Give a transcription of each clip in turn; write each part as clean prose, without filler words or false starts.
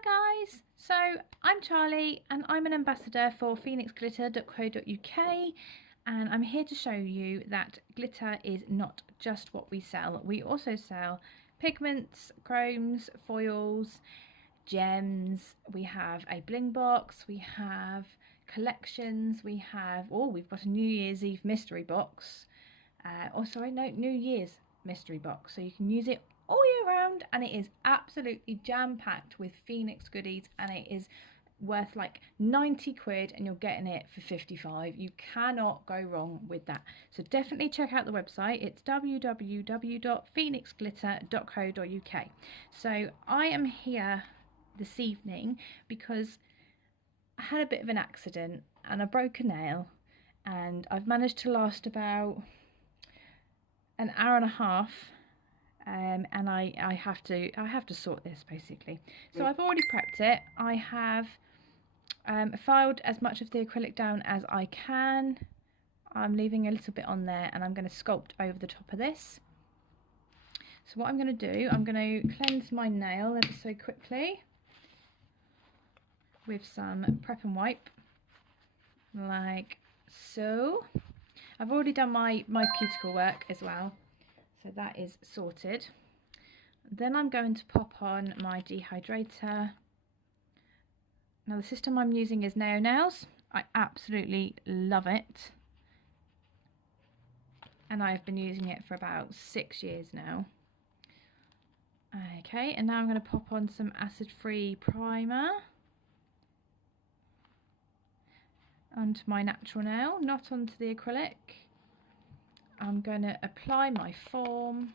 Hi guys, so I'm Charlie and I'm an ambassador for phoenixglitter.co.uk, and I'm here to show you that glitter is not just what we sell. We also sell pigments, chromes, foils, gems. We have a bling box, we have collections, we've got a New Year's Eve mystery box, New Year's mystery box, so you can use it all year round, and it is absolutely jam-packed with Phoenix goodies, and it is worth like 90 quid and you're getting it for 55. You cannot go wrong with that, so definitely check out the website. It's www.phoenixglitter.co.uk. So I am here this evening because I had a bit of an accident and I broke a nail, and I've managed to last about an hour and a half, and I have to sort this basically. So I've already prepped it. I have filed as much of the acrylic down as I can. I'm leaving a little bit on there, and I'm going to sculpt over the top of this. So what I'm going to do, I'm going to cleanse my nail ever so quickly with some prep and wipe, like so. I've already done my cuticle work as well, so that is sorted. Then I'm going to pop on my dehydrator. Now the system I'm using is Nail Nails. I absolutely love it, and I've been using it for about 6 years now. Okay, and now I'm going to pop on some acid-free primer onto my natural nail, not onto the acrylic. I'm going to apply my form.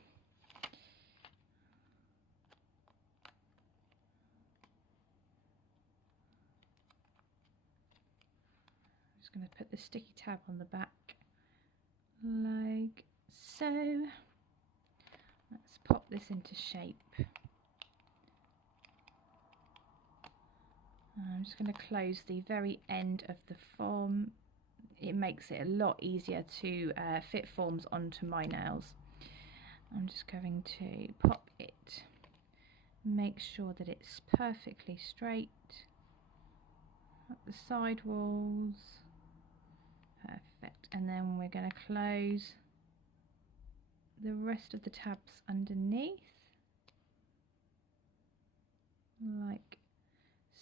I'm just going to put the sticky tab on the back, like so. Let's pop this into shape. I'm just going to close the very end of the form. It makes it a lot easier to fit forms onto my nails. I'm just going to pop it, make sure that it's perfectly straight up the side walls. Perfect. And then we're going to close the rest of the tabs underneath, like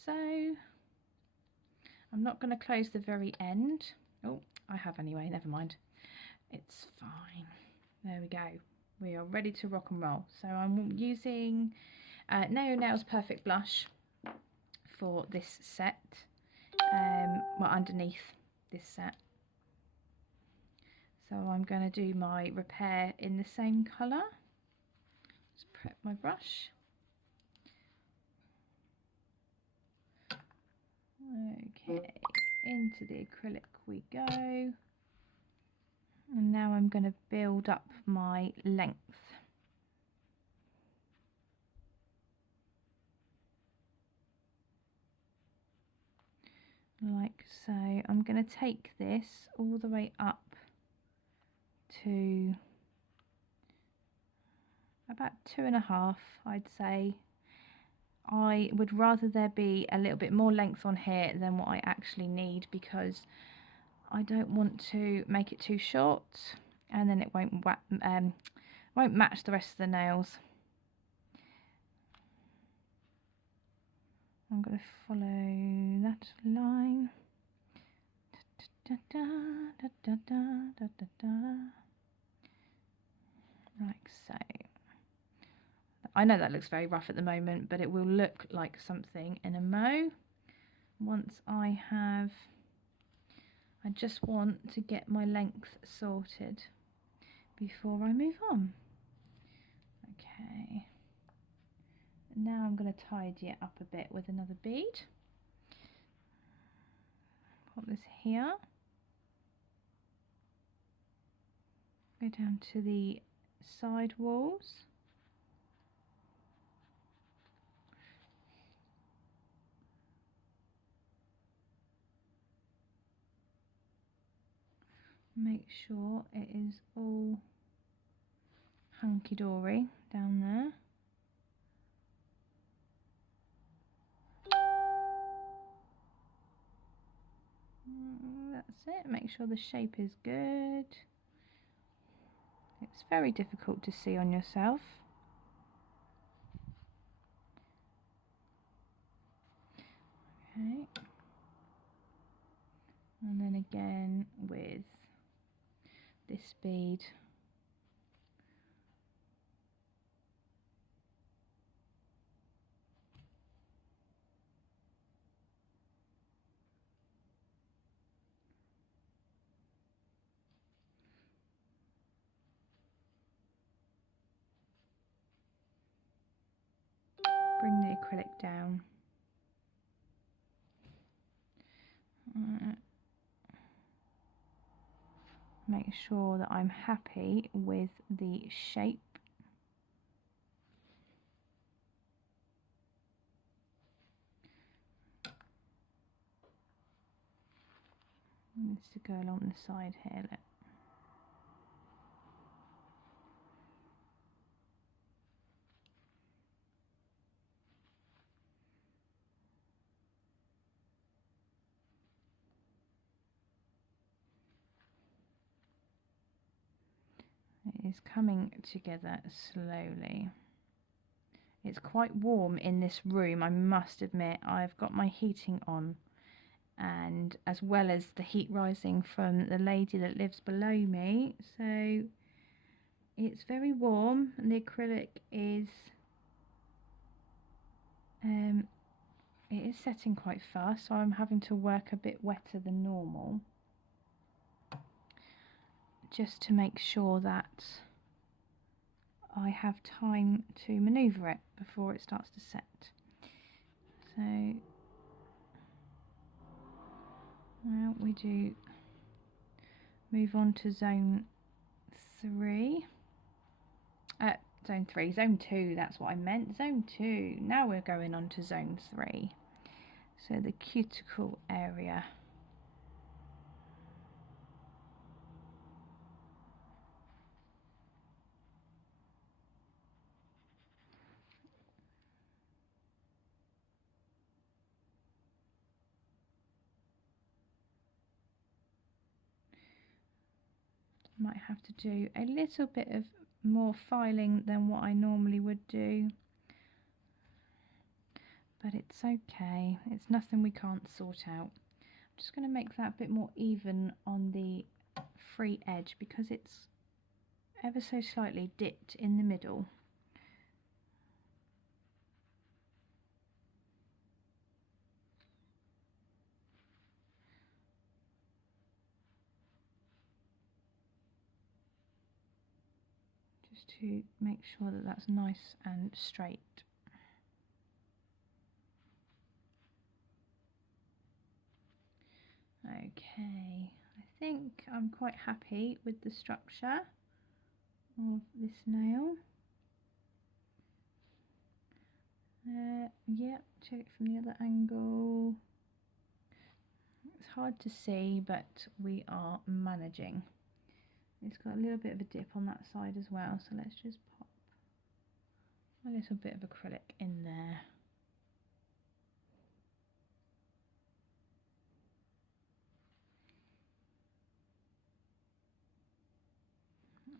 so. I'm not going to close the very end. Oh, I have anyway, never mind. It's fine. There we go. We are ready to rock and roll. So I'm using Nail Nails Perfect Blush for this set, well, underneath this set. So I'm going to do my repair in the same colour. Just prep my brush. Okay, into the acrylic we go. And now I'm going to build up my length. Like so. I'm going to take this all the way up to about 2.5, I'd say. I would rather there be a little bit more length on here than what I actually need, because I don't want to make it too short and then it won't match the rest of the nails. I'm going to follow that line. Like so. I know that looks very rough at the moment, but it will look like something in a mo once I just want to get my length sorted before I move on. Okay, now I'm going to tidy it up a bit with another bead. Pop this here, go down to the side walls. Make sure it is all hunky-dory down there. it, make sure the shape is good. It's very difficult to see on yourself. Okay. And then again with this bead. Bring the acrylic down. Make sure that I'm happy with the shape. It needs to go along the side here. Look. It is coming together slowly. It's quite warm in this room, I must admit. I've got my heating on, and as well as the heat rising from the lady that lives below me, so it's very warm, and the acrylic is it is setting quite fast, so I'm having to work a bit wetter than normal, just to make sure that I have time to manoeuvre it before it starts to set. So now we do move on to zone 3. Zone 2, that's what I meant. Zone 2. Now we're going on to zone 3. So the cuticle area. Might have to do a little bit of more filing than what I normally would do, but it's okay. It's nothing we can't sort out. I'm just going to make that a bit more even on the free edge because it's ever so slightly dipped in the middle. Just to make sure that that's nice and straight. Okay, I think I'm quite happy with the structure of this nail. Yeah, check it from the other angle. It's hard to see, but we are managing. It's got a little bit of a dip on that side as well, so let's just pop a little bit of acrylic in there.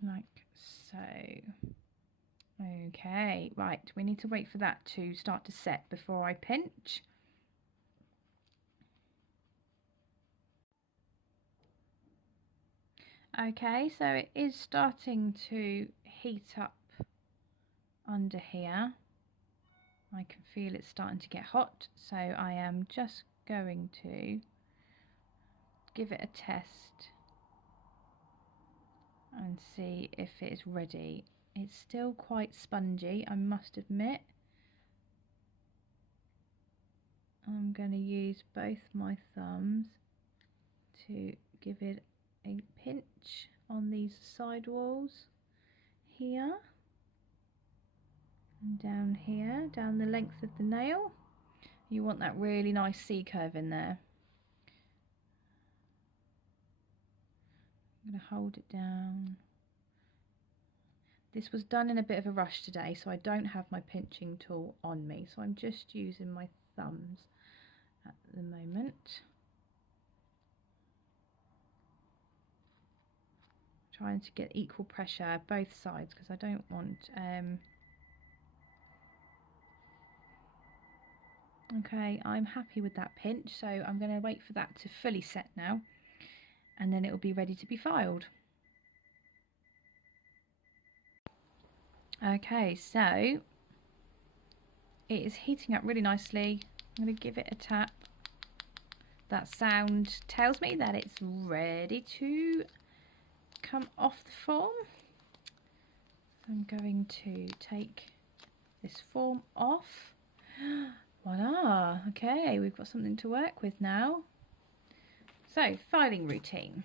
Like so. Okay, right, we need to wait for that to start to set before I pinch. Okay, so it is starting to heat up under here. I can feel it starting to get hot, so I am just going to give it a test and see if it is ready. It's still quite spongy, I must admit. I'm going to use both my thumbs to give it a pinch on these side walls here and down here, down the length of the nail. You want that really nice C curve in there. I'm going to hold it down. This was done in a bit of a rush today, so I don't have my pinching tool on me, so I'm just using my thumbs at the moment. trying to get equal pressure both sides because I don't want okay, I'm happy with that pinch, so I'm going to wait for that to fully set now, and then it will be ready to be filed. Okay, so it is heating up really nicely. I'm going to give it a tap. That sound tells me that it's ready to come off the form. I'm going to take this form off. Voila! Okay, we've got something to work with now. So, filing routine.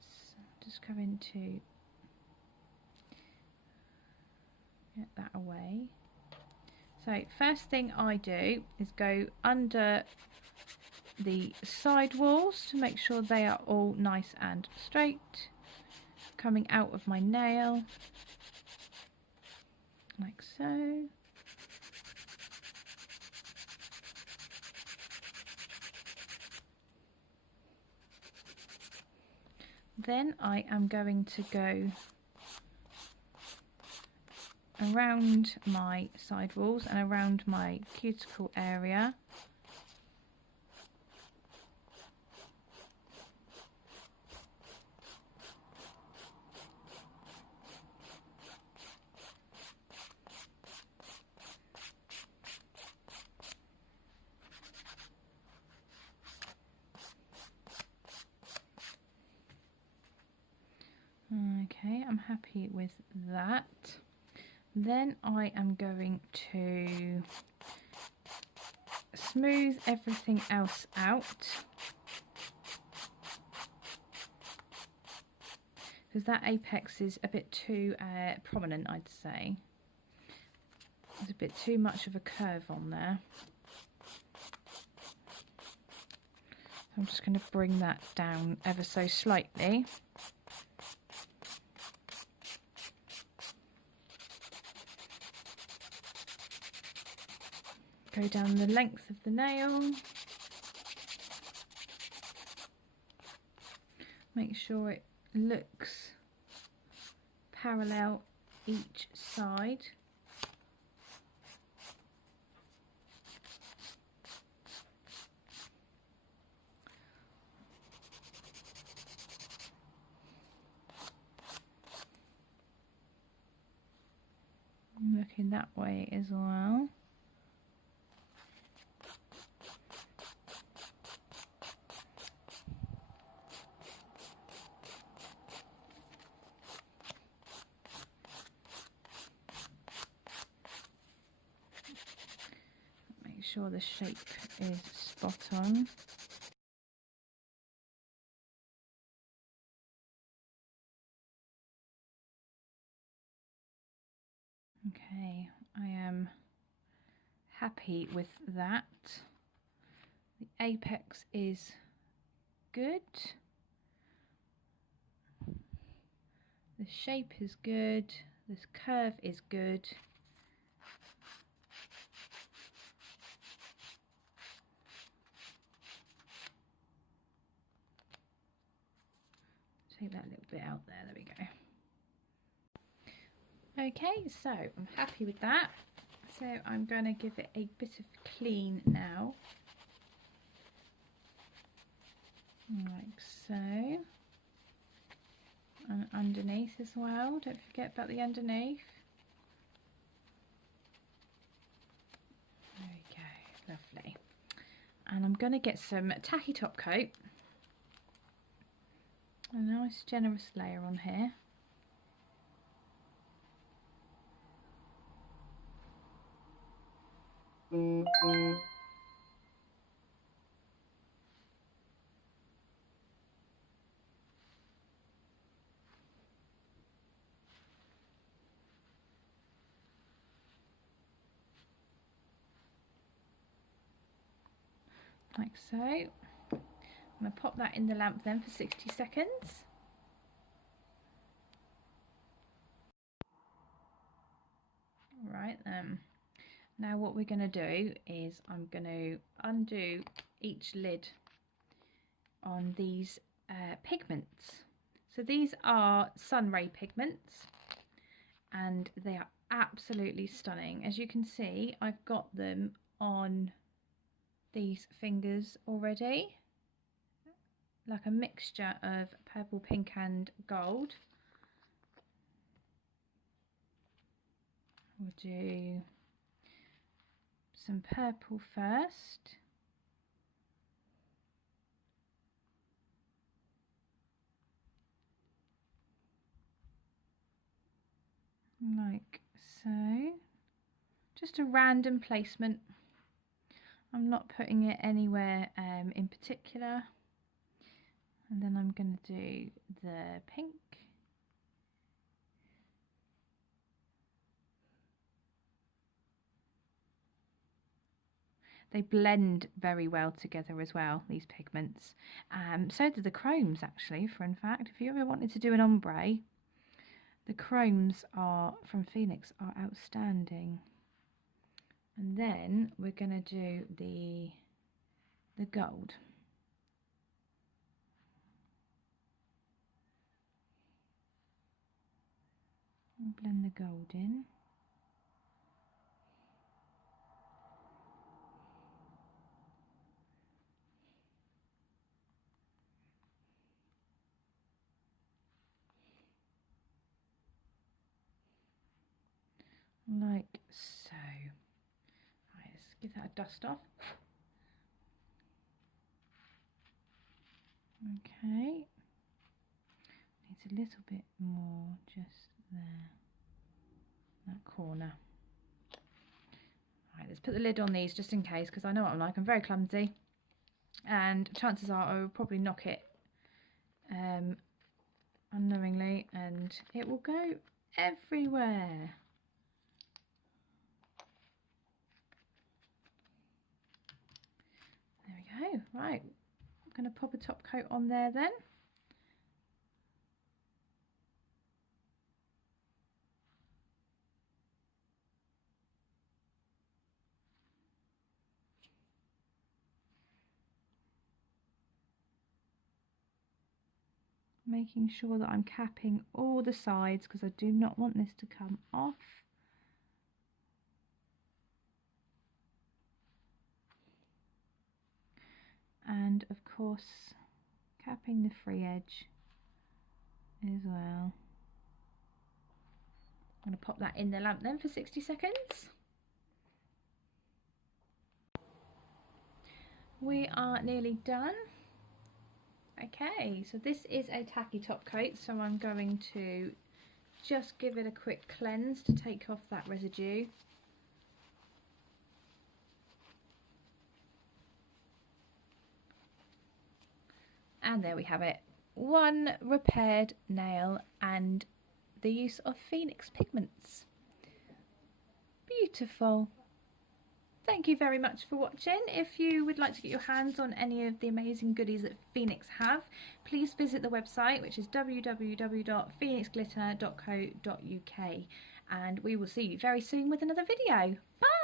So, just going to get that away. So, first thing I do is go under the side walls to make sure they are all nice and straight, coming out of my nail, like so. Then I am going to go around my side walls and around my cuticle area. Okay, I'm happy with that. Then I am going to smooth everything else out, because that apex is a bit too prominent, I'd say. There's a bit too much of a curve on there. I'm just going to bring that down ever so slightly. Go down the length of the nail. Make sure it looks parallel each side. Looking that way as well. Make sure the shape is spot on. Okay, I am happy with that. The apex is good. The shape is good. This curve is good. Take that little bit out there. There we go. Okay, so I'm happy with that. So I'm going to give it a bit of clean now. Like so. And underneath as well. Don't forget about the underneath. There we go. Lovely. And I'm going to get some tacky top coat. A nice generous layer on here. Like so. I'm going to pop that in the lamp then for 60 seconds. Right then. Now what we're going to do is I'm going to undo each lid on these pigments. So these are Sunray pigments and they are absolutely stunning. As you can see, I've got them on these fingers already, like a mixture of purple, pink and gold. We'll do some purple first. Like so. Just a random placement. I'm not putting it anywhere in particular. And then I'm going to do the pink. They blend very well together as well, these pigments. So do the chromes actually, for in fact. If you ever wanted to do an ombre, the chromes are from Phoenix are outstanding. And then we're going to do the gold. And blend the gold in. Like so. Right, let's give that a dust off. Okay. Needs a little bit more just there. That corner. Right, let's put the lid on these just in case, because I know what I'm like. I'm very clumsy. And chances are I will probably knock it unknowingly and it will go everywhere. There we go. Right, I'm going to pop a top coat on there then. Making sure that I'm capping all the sides because I do not want this to come off. And of course capping the free edge as well. I'm going to pop that in the lamp then for 60 seconds. We are nearly done. Okay, so this is a tacky top coat, so I'm going to just give it a quick cleanse to take off that residue. And there we have it. One repaired nail and the use of Phoenix pigments. Beautiful. Thank you very much for watching. If you would like to get your hands on any of the amazing goodies that Phoenix have, please visit the website, which is www.phoenixglitter.co.uk, and we will see you very soon with another video. Bye!